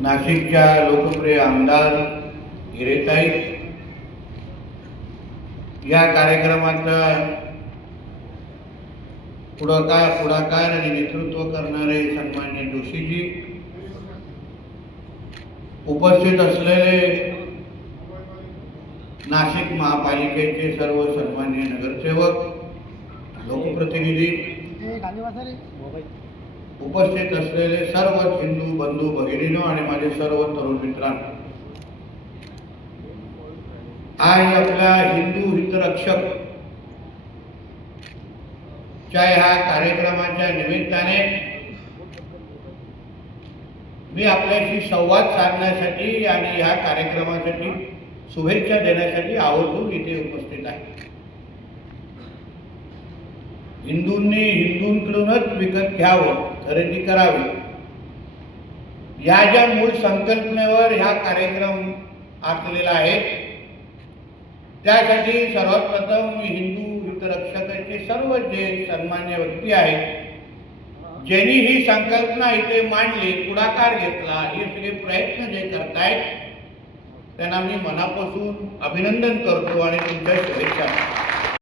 नाशिकच्या लोकप्रिय आमदार हिरेताई, या कार्यक्रमाचा पुढाकार आणि नेतृत्व करणारे सन्मान्य जोशीजी, उपस्थित असलेले नाशिक महापालिकेचे सर्व सन्मान्य नगरसेवक, लोकप्रतिनिधी, उपस्थित असलेले सर्व हिंदू बंधू भगिनींनो आणि माझे सर्व तरुण मित्रांनो, आज आपल्या हिंदू हितरक्षक च्या ह्या कार्यक्रमाच्या निमित्ताने मी आपल्याशी संवाद साधण्यासाठी आणि ह्या कार्यक्रमासाठी शुभेच्छा देण्यासाठी आवर्जून इथे उपस्थित आहे. हिंदूंनी हिंदूंकडूनच विकत घ्यावं, खरेदी करावी, या ज्या मूळ संकल्पनेवर हा कार्यक्रम आखलेला आहे, त्यासाठी सर्वात प्रथम हिंदू हितरक्षकाचे सर्व जे सन्मान्य व्यक्ती आहेत, ज्यांनी ही संकल्पना इथे मांडली, पुढाकार घेतला, हे सगळे प्रयत्न जे करतायत, त्यांना मी मनापासून अभिनंदन करतो आणि तुमच्या शुभेच्छा.